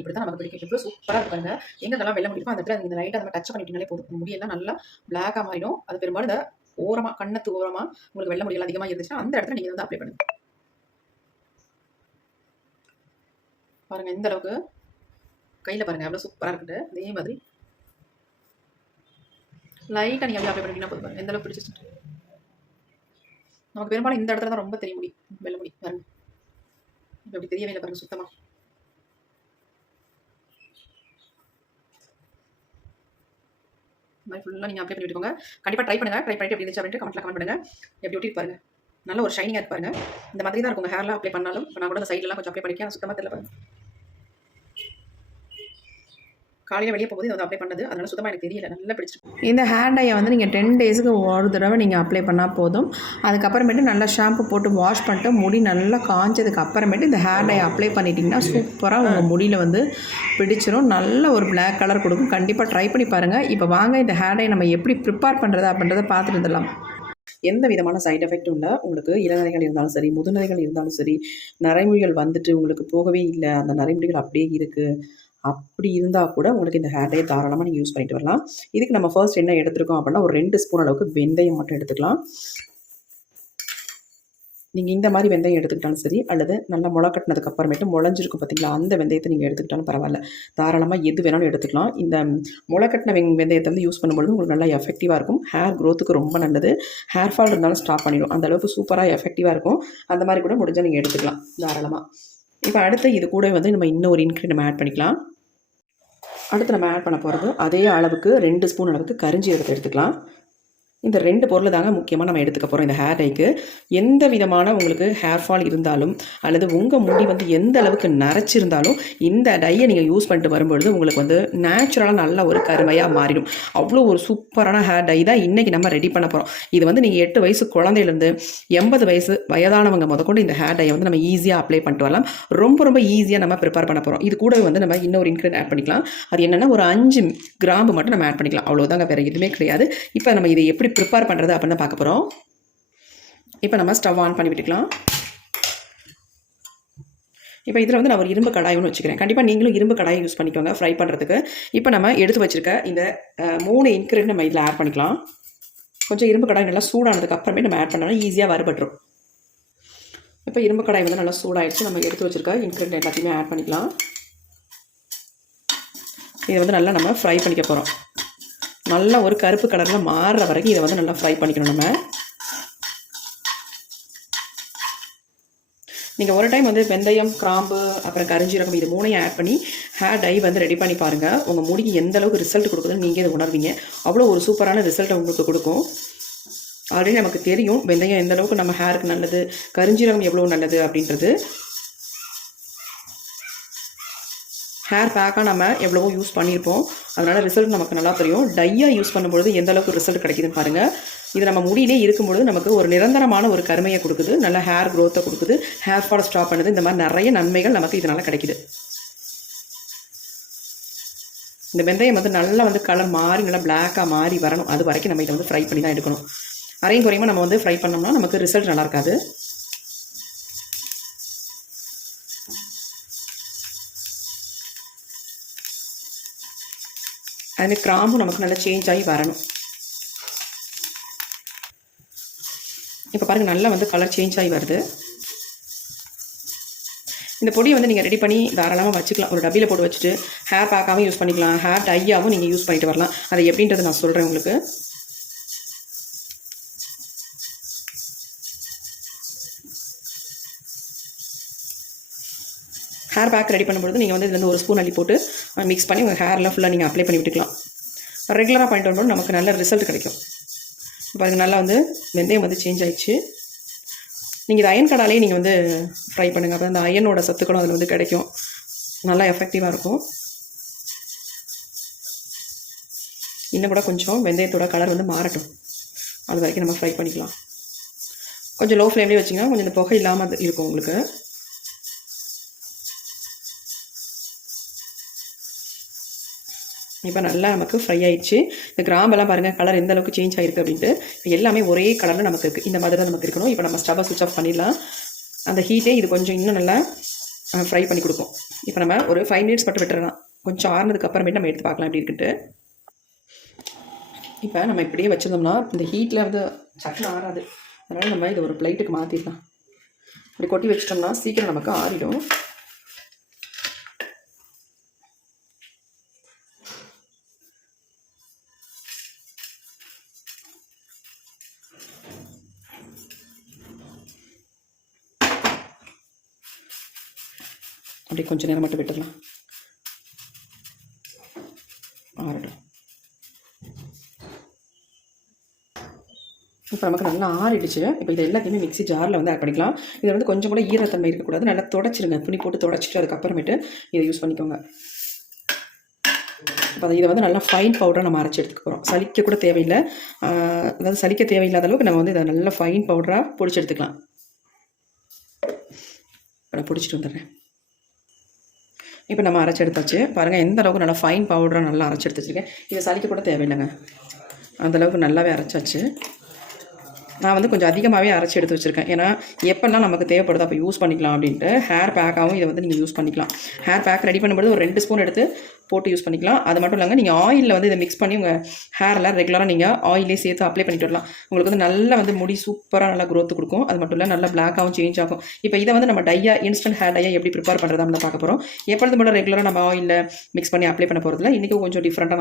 இப்படி தான் நமக்கு பிடிக்கும். எவ்வளோ சூப்பராக இருப்பாங்க. எங்கெல்லாம் வெள்ளை முடிக்கும் அந்த இடத்துல இந்த லைட்டாக நம்ம டச் பண்ணிட்டீங்களே போதும். முடியெல்லாம் நல்லா பிளாக்காக மாறிடும். அது பெரும்பாலும் இந்த ஓரமாக கண்ணத்து ஓரமாக உங்களுக்கு வெள்ளை முடியெல்லாம் அதிகமாக இருந்துச்சுன்னா அந்த இடத்துல நீங்கள் வந்து அப்ளை பண்ணுங்க. பாருங்கள் எந்த அளவுக்கு கையில் பாருங்கள் எவ்வளோ சூப்பராக இருக்குது. அதே மாதிரி லைட்டாக நீங்கள் அப்படியே அப்ளை பண்ணிட்டீங்கன்னா போதும். பாருங்கள் எந்த அளவுக்கு பிடிச்சிட்டு நமக்கு பெரும்பாலும் இந்த இடத்துல தான் ரொம்ப தெரிய முடி வெள்ளை முடி பாருங்கள். இப்போ அப்படி தெரியவே இல்லை பாருங்கள் சுத்தமாக. மாதிரி ஃபுல்லாக நீங்கள் அப்ளை பண்ணி விட்டுக்கோங்க. கண்டிப்பாக ட்ரை பண்ணுங்கள். ட்ரை பண்ணிட்டு எப்படி இருந்துச்சு அப்படின்ட்டு கமெண்ட்டில் கமெண்ட் பண்ணுங்கள். எப்படி ஒட்டிட்டு பாருங்கள். நல்ல ஒரு ஷைனிங்காக இருக்கு பாருங்கள். இந்த மாதிரி தான் இருக்கும் ஹேர்லாம் அப்ளை பண்ணாலும். இப்போ நான் கூட அந்த சைட்லாம் கொஞ்சம் அப்ளை பண்ணிக்க சுத்தமாக தெரியல பாருங்கள். காலையில் வெளியே போகும்போது வந்து அப்ளை பண்ணது அதனால சுத்தமாக எனக்கு தெரியல. நல்லா பிடிச்சிருக்கு. இந்த ஹேர் டையை வந்து நீங்கள் 10 டேஸுக்கு ஒரு தடவை நீங்கள் அப்ளை பண்ணால் போதும். அதுக்கப்புறமேட்டு நல்லா ஷாம்பு போட்டு வாஷ் பண்ணிட்டு முடி நல்லா காஞ்சதுக்கு அப்புறமேட்டு இந்த ஹேர் டையை அப்ளை பண்ணிட்டிங்கன்னா சூப்பராக உங்கள் முடியில் வந்து பிடிச்சிரும். நல்ல ஒரு பிளாக் கலர் கொடுக்கும். கண்டிப்பாக ட்ரை பண்ணி பாருங்கள். இப்போ வாங்க இந்த ஹேர் டையை நம்ம எப்படி ப்ரிப்பேர் பண்ணுறது அப்படின்றத பார்த்துட்டு இருந்தலாம். எந்த விதமான சைட் எஃபெக்ட்டும் இல்லை. உங்களுக்கு இளநரைகள் இருந்தாலும் சரி, முதுநரைகள் இருந்தாலும் சரி, நரைமுடிகள் வந்துட்டு உங்களுக்கு போகவே இல்லை, அந்த நரைமுடிகள் அப்படியே இருக்குது, அப்படி இருந்தால் கூட உங்களுக்கு இந்த ஹேர் டையை தாராளமாக நீங்கள் யூஸ் பண்ணிட்டு வரலாம். இதுக்கு நம்ம ஃபர்ஸ்ட் என்ன எடுத்துருக்கோம் அப்படின்னா ஒரு 2 ஸ்பூன் அளவுக்கு வெந்தயம் மட்டும் எடுத்துக்கலாம். நீங்கள் இந்த மாதிரி வெந்தயம் எடுத்துக்கிட்டாலும் சரி, அல்லது நல்லா முளைக்கட்டினதுக்கு அப்புறமேட்டு முளைஞ்சிருக்கும் பார்த்தீங்களா, அந்த வெந்தயத்தை நீங்கள் எடுத்துக்கிட்டாலும் பரவாயில்ல. தாராளமாக எது வேணாலும் எடுத்துக்கலாம். இந்த முளைக்கட்டின வெந்தயத்தை வந்து யூஸ் பண்ணும்பொழுது உங்களுக்கு நல்லா எஃபெக்டிவாக இருக்கும். ஹேர் க்ரோத்துக்கு ரொம்ப நல்லது. ஹேர் ஃபால் இருந்தாலும் ஸ்டாப் பண்ணிடும். அந்த அளவுக்கு சூப்பராக எஃபெக்டிவாக இருக்கும். அந்த மாதிரி கூட முடிஞ்சால் நீங்கள் எடுத்துக்கலாம் தாராளமாக. இப்போ அடுத்து இது கூட வந்து நம்ம இன்னும் ஒரு இன்க்ரீடியன்ட் நம்ம ஆட் பண்ணிக்கலாம். அடுத்து நம்ம ஆட் பண்ண போகிறது அதே அளவுக்கு 2 ஸ்பூன் அளவுக்கு கரிஞ்சீரகத்தை எடுத்துக்கலாம். இந்த 2 பொருள் தாங்க முக்கியமாக நம்ம எடுத்துக்க போகிறோம் இந்த ஹேர் டைக்கு. எந்த விதமான உங்களுக்கு ஹேர் ஃபால் இருந்தாலும் அல்லது உங்கள் முடி வந்து எந்த அளவுக்கு நரைச்சிருந்தாலும் இந்த டையை நீங்கள் யூஸ் பண்ணிட்டு வரும்பொழுது உங்களுக்கு வந்து நேச்சுரலாக நல்ல ஒரு கருமையாக மாறிடும். அவ்வளோ ஒரு சூப்பரான ஹேர் டை தான் இன்றைக்கி நம்ம ரெடி பண்ண போகிறோம். இது வந்து நீங்கள் 8 வயசு குழந்தையிலேருந்து 80 வயசு வயதானவங்க முதற்கொண்டு இந்த ஹேர் டையை வந்து நம்ம ஈஸியாக அப்ளை பண்ணிட்டு வரலாம். ரொம்ப ஈஸியாக நம்ம ப்ரிப்பேர் பண்ண போகிறோம். இது கூட வந்து நம்ம இன்னொரு இன்க்ரீடியன்ட் ஆட் பண்ணிக்கலாம். அது என்னென்னா ஒரு 5 கிராம்பு மட்டும் நம்ம ஆட் பண்ணிக்கலாம். அவ்வளோதாங்க, வேறு எதுவுமே கிடையாது. இப்போ நம்ம இதை எப்படி ப்ரிப்பேர் பண்ணுறது அப்படின்னு பார்க்க போகிறோம். இப்போ நம்ம ஸ்டவ் ஆன் பண்ணி விட்டுக்கலாம். இப்போ இதில் வந்து நான் ஒரு இரும்பு கடாய் ஒன்று வச்சுக்கிறேன். கண்டிப்பாக நீங்களும் இரும்பு கடாயை யூஸ் பண்ணிக்கோங்க ஃப்ரை பண்ணுறதுக்கு. இப்போ நம்ம எடுத்து வச்சுருக்க இந்த 3 இன்க்ரீடியன்ட் நம்ம இதில் ஆட் பண்ணிக்கலாம். கொஞ்சம் இரும்பு கடாய் நல்லா சூடானதுக்கு அப்புறமே நம்ம ஆட் பண்ணோம்னா ஈஸியாக வறுபட்டுரும். இப்போ இரும்பு கடாய் வந்து நல்லா சூடாகிடுச்சு. நம்ம எடுத்து வச்சுருக்க இன்க்ரீடியன்ட் எல்லாத்தையுமே ஆட் பண்ணிக்கலாம். இதை வந்து நல்லா நம்ம ஃப்ரை பண்ணிக்க போகிறோம். நல்லா ஒரு கருப்பு கலரில் மாறுற வரைக்கும் இதை வந்து நல்லா ஃப்ரை பண்ணிக்கணும். நம்ம நீங்கள் ஒரு டைம் வந்து வெந்தயம், கிராம்பு, அப்புறம் கரிஞ்சீரகம் இது 3ஐயும் ஆட் பண்ணி ஹேர் டை வந்து ரெடி பண்ணி பாருங்கள். உங்கள் முடிக்கு எந்த அளவுக்கு ரிசல்ட் கொடுக்குதுன்னு நீங்கள் இதை உணர்வீங்க. அவ்வளோ ஒரு சூப்பரான ரிசல்ட்டை உங்களுக்கு கொடுக்கும். ஆல்ரெடி நமக்கு தெரியும் வெந்தயம் எந்த அளவுக்கு நம்ம ஹேருக்கு நல்லது, கரிஞ்சீரகம் எவ்வளோ நல்லது அப்படின்றது. ஹேர் பேக்காக நம்ம எவ்வளவோ யூஸ் பண்ணியிருப்போம், அதனால் ரிசல்ட் நமக்கு நல்லா தெரியும். டையாக யூஸ் பண்ணும்பொழுது எந்த அளவுக்கு ரிசல்ட் கிடைக்குதுன்னு பாருங்கள். இது நம்ம முடியிலே இருக்கும்பொழுது நமக்கு ஒரு நிரந்தரமான ஒரு கருமையை கொடுக்குது, நல்ல ஹேர் க்ரோத்தை கொடுக்குது, ஹேர் ஃபாலை ஸ்டாப் பண்ணுது. இந்த மாதிரி நிறைய நன்மைகள் நமக்கு இதனால் கிடைக்குது. இந்த வெந்தயம் வந்து நல்லா வந்து கலர் மாறி நல்லா பிளாக்காக மாறி வரணும். அது வரைக்கும் நம்ம இதை வந்து ஃப்ரை பண்ணி தான் எடுக்கணும். அரையும் குறையுமா நம்ம வந்து ஃப்ரை பண்ணோம்னா நமக்கு ரிசல்ட் நல்லா இருக்காது. அதுமாதிரி கிராம்பும் நமக்கு நல்லா சேஞ்ச் ஆகி வரணும். இப்போ பாருங்கள் நல்லா வந்து கலர் சேஞ்ச் ஆகி வருது. இந்த பொடியை வந்து நீங்கள் ரெடி பண்ணி தாராளமாக வச்சுக்கலாம். ஒரு டப்பியில் போட்டு வச்சுட்டு ஹேர் பேக்காகவும் யூஸ் பண்ணிக்கலாம், ஹேர் டையாகவும் நீங்கள் யூஸ் பண்ணிட்டு வரலாம். அதை எப்படின்றது நான் சொல்கிறேன் உங்களுக்கு. ஹேர் பேக் ரெடி பண்ணும்போது நீங்கள் வந்து இதுலேருந்து 1 ஸ்பூன் அள்ளி போட்டு மிக்ஸ் பண்ணி உங்கள் ஹேர்லாம் ஃபுல்லாக நீங்கள் அப்ளை பண்ணி விட்டுக்கலாம். ரெகுலராக பண்ணிட்டு வரும்போது நமக்கு நல்ல ரிசல்ட் கிடைக்கும். பாருங்கள் நல்லா வந்து வெந்தயம் வந்து சேஞ்ச் ஆகிடுச்சு. நீங்கள் இது அயன் கடாலே நீங்கள் வந்து ஃப்ரை பண்ணுங்கள். அப்போ அந்த அயனோட சத்துக்களும் அதில் வந்து கிடைக்கும், நல்லா எஃபெக்டிவாக இருக்கும். இன்னும் கூட கொஞ்சம் வெந்தயத்தோட கலர் வந்து மாறட்டும், அது வரைக்கும் நம்ம ஃப்ரை பண்ணிக்கலாம். கொஞ்சம் லோ ஃப்ளேம்லேயே வச்சிங்கன்னா கொஞ்சம் இந்த புகை இல்லாமல் இருக்கும் உங்களுக்கு. இப்போ நல்லா நமக்கு ஃப்ரை ஆயிடுச்சு. இந்த கிராம்பெல்லாம் பாருங்கள் கலர் எந்த அளவுக்கு சேஞ்ச் ஆகிருக்கு அப்படின்ட்டு. இப்போ எல்லாமே ஒரே கலரில் நமக்கு இருக்குது. இந்த மாதிரி தான் நமக்கு இருக்கணும். இப்போ நம்ம ஸ்டவ்வை சுவிட்ச் ஆஃப் பண்ணிடலாம். அந்த ஹீட்டே இது கொஞ்சம் இன்னும் நல்லா ஃப்ரை பண்ணி கொடுக்கும். இப்போ நம்ம ஒரு 5 மினிட்ஸ் மட்டும் விட்டுறலாம். கொஞ்சம் ஆறுனதுக்கு அப்புறமேட்டு நம்ம எடுத்து பார்க்கலாம் எப்படி இருக்குன்ட்டு. இப்போ நம்ம இப்படியே வச்சுருந்தோம்னா இந்த ஹீட்டில் வந்து சட்டுன்னு ஆறாது. அதனால் நம்ம இதை ஒரு பிளேட்டுக்கு மாற்றிடலாம். இப்படி கொட்டி வச்சிட்டோம்னா சீக்கிரம் நமக்கு ஆறிடும். அப்படி கொஞ்சம் நேரம் மட்டும் விட்டுடலாம், ஆறட்டும். இப்போ நமக்கு நல்லா ஆறிடுச்சு. இப்போ இதை எல்லாத்தையுமே மிக்ஸி ஜாரில் வந்து ஆட் பண்ணிக்கலாம். இதில் வந்து கொஞ்சம் கூட ஈரத்தன்மை இருக்கக்கூடாது. நல்லா தொடச்சிருங்க, துணி போட்டு தொடச்சிட்டு அதுக்கப்புறமேட்டு இதை யூஸ் பண்ணிக்கோங்க. இப்போ இதை வந்து நல்லா ஃபைன் பவுடராக நம்ம அரைச்சி எடுத்துக்க போகிறோம். சலிக்க கூட தேவையில்லை, அதாவது சலிக்க தேவையில்லாத அளவுக்கு நம்ம வந்து இதை நல்லா ஃபைன் பவுடராக பொடிச்சு எடுத்துக்கலாம். இப்போ நான் பிடிச்சிட்டு வந்துடுறேன். இப்போ நம்ம அரைச்சி எடுத்தாச்சு. பாருங்கள் எந்த அளவுக்கு நல்லா ஃபைன் பவுடராக நல்லா அரைச்சி எடுத்து வச்சுருக்கேன். இதை சலிக்க கூட தேவையில்லைங்க, அந்தளவுக்கு நல்லாவே அரைச்சாச்சு. நான் வந்து கொஞ்சம் அதிகமாகவே அரைச்சி எடுத்து வச்சுருக்கேன். ஏன்னா எப்போல்லாம் நமக்கு தேவைப்படுதோ அப்போ யூஸ் பண்ணிக்கலாம் அப்படின்ட்டு. ஹேர் பேக்காகவும் இதை வந்து நீங்கள் யூஸ் பண்ணிக்கலாம். ஹேர் பேக் ரெடி பண்ணும்போது ஒரு 2 ஸ்பூன் எடுத்து போட்டு யூஸ் பண்ணிக்கலாம். அது மட்டும் இல்லைங்க, நீங்கள் ஆயிலில் வந்து இதை மிக்ஸ் பண்ணி உங்கள் ஹேரில் ரெகுலராக நீங்கள் ஆயிலே சேர்த்து அப்ளை பண்ணிட்டு வரலாம். உங்களுக்கு வந்து நல்லா வந்து முடி சூப்பராக நல்லா க்ரோத் கொடுக்கும். அது மட்டும் இல்லை நல்லா பிளாக்காகவும் சேஞ்ச் ஆகும். இப்போ இதை வந்து நம்ம டையா இன்ஸ்டன்ட் ஹேர் டையா எப்படி ப்ரிப்பேர் பண்ணுறதா நம்ம பார்க்க போகிறோம். எப்பொழுது மட்டும் ரெகுலராக நம்ம ஆயிலில் மிக்ஸ் பண்ணி அப்ளை பண்ண போகிறதில்ல. இன்றைக்கும் கொஞ்சம் டிஃப்ரெண்ட்டாக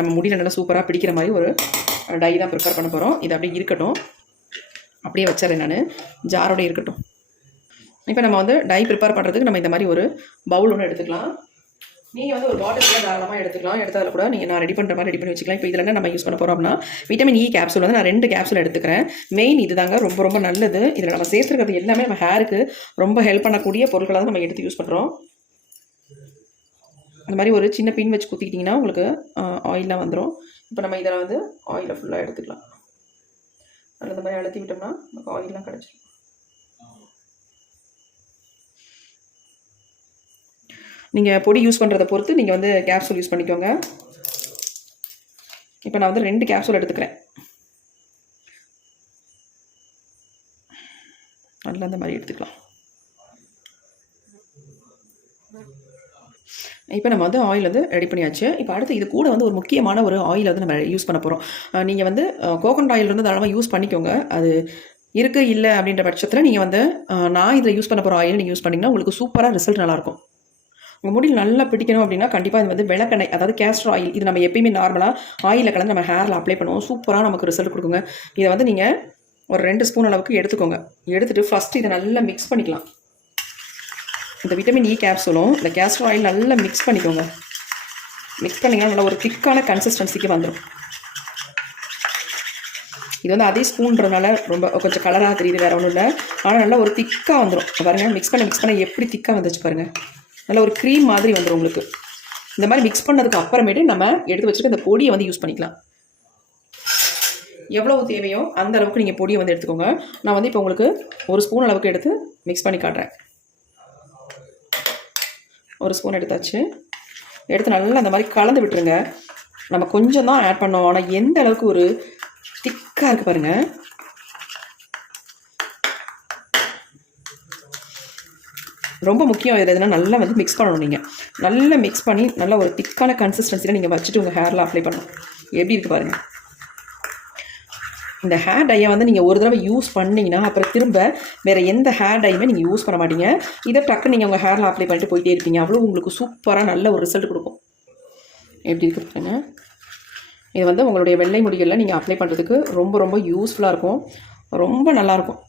நம்ம முடியில் நல்லா சூப்பராக பிடிக்கிற மாதிரி ஒரு டை தான் ப்ரிப்பேர் பண்ண போகிறோம். இது அப்படியே இருக்கட்டும், அப்படியே வச்சிடறேன் நான், ஜாரோட இருக்கட்டும். இப்போ நம்ம வந்து டை ப்ரிப்பேர் பண்ணுறதுக்கு நம்ம இந்த மாதிரி ஒரு பவுல் ஒன்று எடுத்துக்கலாம். நீங்கள் வந்து ஒரு பாட்டில் கூட தாராளமாக எடுத்துக்கலாம். எடுத்ததில் கூட நீங்கள் நான் ரெடி பண்ணுற மாதிரி ரெடி பண்ணி வச்சுக்கலாம். இப்போ இதில் என்ன நம்ம யூஸ் பண்ண போகிறோம் அப்படின்னா விட்டமின் இ கேப்சூல் வந்து நான் 2 கேப்சூல் எடுத்துக்கிறேன். மெயின் இது தாங்க ரொம்ப ரொம்ப நல்லது. இதில் நம்ம சேர்த்துருக்கிறது எல்லாமே நம்ம ஹேருக்கு ரொம்ப ஹெல்ப் பண்ணக்கூடிய பொருட்களை தான் நம்ம எடுத்து யூஸ் பண்ணுறோம். அந்த மாதிரி ஒரு சின்ன பின் வச்சு குத்திக்கிட்டிங்கன்னா உங்களுக்கு ஆயிலாக வந்துடும். இப்போ நம்ம இதில் வந்து ஆயிலை ஃபுல்லாக எடுத்துக்கலாம். அந்த மாதிரி அழுத்தி விட்டோம்னா நமக்கு ஆயிலெலாம் கிடச்சிடும். நீங்கள் பொடி யூஸ் பண்ணுறதை பொறுத்து நீங்கள் வந்து கேப்சூல் யூஸ் பண்ணிக்கோங்க. இப்போ நான் வந்து 2 கேப்சூல் எடுத்துக்கிறேன். நல்லா அந்த மாதிரி எடுத்துக்கலாம். இப்போ நம்ம வந்து ஆயில் வந்து ரெடி பண்ணியாச்சு. இப்போ அடுத்து இது கூட வந்து ஒரு முக்கியமான ஒரு ஆயில் வந்து நம்ம யூஸ் பண்ண போகிறோம். நீங்கள் வந்து கோகனட் ஆயில் வந்து தாராளமாக யூஸ் பண்ணிக்கோங்க. அது இருக்குது இல்லை அப்படின்ற பட்சத்தில் நீங்கள் வந்து நான் இதில் யூஸ் பண்ண போகிற ஆயில் நீங்கள் யூஸ் பண்ணிங்கன்னா உங்களுக்கு சூப்பராக ரிசல்ட் நல்லாயிருக்கும். உங்கள் முடியில் நல்லா பிடிக்கணும் அப்படின்னா கண்டிப்பாக இது வந்து விளக்கெண்ணெய், அதாவது கேஸ்டர் ஆயில். இது நம்ம எப்பயுமே நார்மலாக ஆயிலில் கலந்து நம்ம ஹேரில் அப்ளை பண்ணுவோம். சூப்பராக நமக்கு ரிசல்ட் கொடுக்குங்க. இதை வந்து நீங்கள் ஒரு 2 ஸ்பூன் அளவுக்கு எடுத்துக்கோங்க. எடுத்துகிட்டு ஃபஸ்ட்டு இதை நல்லா மிக்ஸ் பண்ணிக்கலாம். இந்த விட்டமின் இ கேப்சூலும் இந்த கேஸ்டர் ஆயில் நல்லா மிக்ஸ் பண்ணிக்கோங்க. மிக்ஸ் பண்ணிங்கன்னா நல்லா ஒரு திக்கான கன்சிஸ்டன்சிக்கு வந்துடும். இது வந்து அதே ஸ்பூன்றதுனால ரொம்ப கொஞ்சம் கலராக தெரியுது, வேறு ஒன்றும் இல்லை. ஆனால் நல்லா ஒரு திக்காக வந்துடும். பாருங்கள், மிக்ஸ் பண்ண எப்படி திக்காக வந்துச்சு பாருங்கள். நல்ல ஒரு க்ரீம் மாதிரி வந்துடும் உங்களுக்கு. இந்த மாதிரி மிக்ஸ் பண்ணதுக்கு அப்புறமேட்டு நம்ம எடுத்து வச்சுட்டு இந்த பொடியை வந்து யூஸ் பண்ணிக்கலாம். எவ்வளவு தேவையோ அந்த அளவுக்கு நீங்கள் பொடியை வந்து எடுத்துக்கோங்க. நான் வந்து இப்போ உங்களுக்கு 1 ஸ்பூன் அளவுக்கு எடுத்து மிக்ஸ் பண்ணி காட்டுறேன். 1 ஸ்பூன் எடுத்தாச்சு. எடுத்து நல்லா அந்த மாதிரி கலந்து விட்டுருங்க. நம்ம கொஞ்சம் தான் ஆட் பண்ணோம், ஆனால் எந்த அளவுக்கு ஒரு திக்காக இருக்குது பாருங்கள். ரொம்ப முக்கியம் இது எதுனா நல்லா வந்து மிக்ஸ் பண்ணணும். நீங்கள் நல்லா மிக்ஸ் பண்ணி நல்லா ஒரு திக்கான கன்சிஸ்டன்சியில் நீங்கள் வச்சுட்டு உங்கள் ஹேரில் அப்ளை பண்ணணும். எப்படி இருக்குது பாருங்கள். இந்த ஹேர் டையை வந்து நீங்கள் ஒரு தடவை யூஸ் பண்ணிங்கன்னா அப்புறம் திரும்ப வேறு எந்த ஹேர் டையுமே நீங்கள் யூஸ் பண்ண மாட்டீங்க. இதை டக்குன்னு நீங்கள் உங்கள் ஹேரில் அப்ளை பண்ணிட்டு போயிட்டே இருப்பீங்க. அவ்வளோ உங்களுக்கு சூப்பராக நல்ல ஒரு ரிசல்ட் கொடுக்கும். எப்படி இருக்குது பாருங்க. இது வந்து உங்களுடைய வெள்ளை முடிகளில் நீங்கள் அப்ளை பண்ணுறதுக்கு ரொம்ப ரொம்ப யூஸ்ஃபுல்லாக இருக்கும். ரொம்ப நல்லாயிருக்கும்.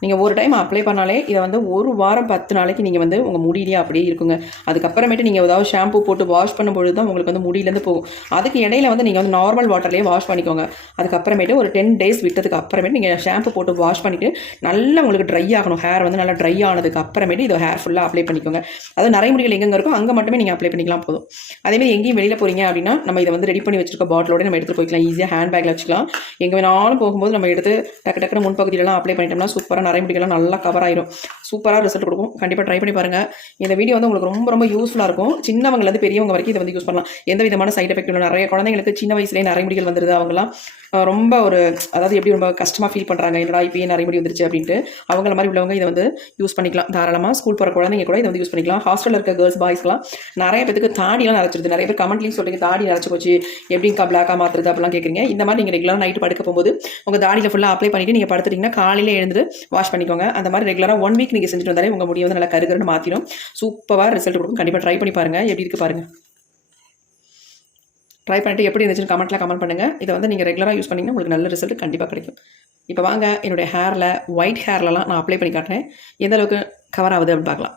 நீங்கள் ஒரு டைம் அப்ளை பண்ணாலே இதை வந்து 1 வாரம் 10 நாளைக்கு நீங்கள் வந்து உங்கள் முடியிலேயே அப்படியே இருக்குங்க. அதுக்கப்புறமேட்டு நீங்கள் ஏதாவது ஷாம்பு போட்டு வாஷ் பண்ணும்பொழுது தான் உங்களுக்கு வந்து முடியிலேருந்து போகும். அதுக்கு இடையில வந்து நீங்கள் வந்து நார்மல் வாட்டர்லேயே வாஷ் பண்ணிக்கோங்க. அதுக்கப்புறமேட்டு ஒரு 10 days விட்டதுக்கு அப்புறமேட்டு நீங்கள் ஷாம்பு போட்டு வாஷ் பண்ணிவிட்டு நல்லா உங்களுக்கு ட்ரை ஆகணும். ஹேர் வந்து நல்லா ட்ரை ஆனதுக்கு அப்புறமேட்டு இதை ஹேர் ஃபுல்லாக அப்ளை பண்ணிக்கோங்க. அதாவது நரைமுடிகள் எங்கெங்கே இருக்கும் அங்கே மட்டுமே நீங்கள் அப்ளை பண்ணிக்கலாம் போதும். அதேமாதிரி எங்கேயும் வெளியில் போகிறீங்க அப்படின்னா நம்ம இதை வந்து ரெடி பண்ணி வச்சிருக்க பாட்டிலோட நம்ம எடுத்துகிட்டு போய்க்கலாம். ஈஸியாக ஹேண்ட் பேக்கில் வச்சுக்கலாம். எங்கே வேணாலும் போகும்போது நம்ம எடுத்து டக்கு டக்குனு முன்பகுதியிலலாம் அப்ளை பண்ணிட்டோம்னா சூப்பராக நிறைய முடிக்கலாம் நல்லா கவர் ஆயிரும். சூப்பராக ரிசல்ட் கொடுக்கும். கண்டிப்பாக ட்ரை பண்ணி பாருங்கள். இந்த வீடியோ வந்து உங்களுக்கு ரொம்ப ரொம்ப யூஸ்ஃபுல்லாக இருக்கும். சின்னவங்கலேருந்து பெரியவங்க வரைக்கும் இதை வந்து யூஸ் பண்ணலாம். எந்த விதமான சைட் எஃபெக்ட் இல்லை. நிறைய குழந்தைங்களுக்கு சின்ன வயசுலேயே நிறைய முடிகள் வந்துடுது. அவங்களாம் ரொம்ப ஒரு அதாவது எப்படி ரொம்ப கஷ்டமாக ஃபீல் பண்ணுறாங்க, என்னடா இப்பயே நிறைய முடி வந்துருச்சு அப்படின்ட்டு. அவங்கள மாதிரி உள்ளவங்க இதை வந்து யூஸ் பண்ணிக்கலாம். தாராளமாக ஸ்கூல் போகிற குழந்தைங்க கூட இதை வந்து யூஸ் பண்ணிக்கலாம். ஹாஸ்டலில் இருக்க கேர்ள்ஸ் பாய்ஸ்லாம் நிறைய பேருக்கு தாடியெல்லாம் நரைச்சிருது. நிறைய பேர் கமெண்ட்லையும் சொல்லிங்க தாடி நரைச்சி போச்சு, எப்படிங்கா பிளாக்காக மாற்றுறது அப்படிலாம் கேட்குறீங்க. இந்த மாதிரி நீங்கள் ரெகுலராக நைட்டு படுக்க போகும்போது உங்கள் தாடியில் ஃபுல்லாக அப்ளை பண்ணிவிட்டு நீங்கள் படுத்துட்டிங்கன்னா காலையில் எழுந்து வாஷ் பண்ணிக்கோங்க. அந்த மாதிரி ரெகுலராக 1 வீக் நீங்கள் செஞ்சுட்டு வந்தாலே உங்கள் முடியை வந்து நல்லா கருகருன்னு மாற்றிடும். சூப்பராக ரிசல்ட் கொடுக்கும். கண்டிப்பாக ட்ரை பண்ணி பாருங்கள். எப்படி இருக்குது பாருங்கள். ட்ரை பண்ணிட்டு எப்படி இருந்துச்சுன்னு கமெண்ட் பண்ணுங்கள். இதை வந்து நீங்கள் ரெகுலராக யூஸ் பண்ணிங்கன்னா உங்களுக்கு நல்ல ரிசல்ட் கண்டிப்பாக கிடைக்கும். இப்போ வாங்க என்னுடைய ஹேரில் ஒயிட் ஹேர்லலாம் நான் அப்ளை பண்ணி காட்டுறேன். எந்த அளவுக்கு கவர் ஆகுது அப்படின்னு பார்க்கலாம்.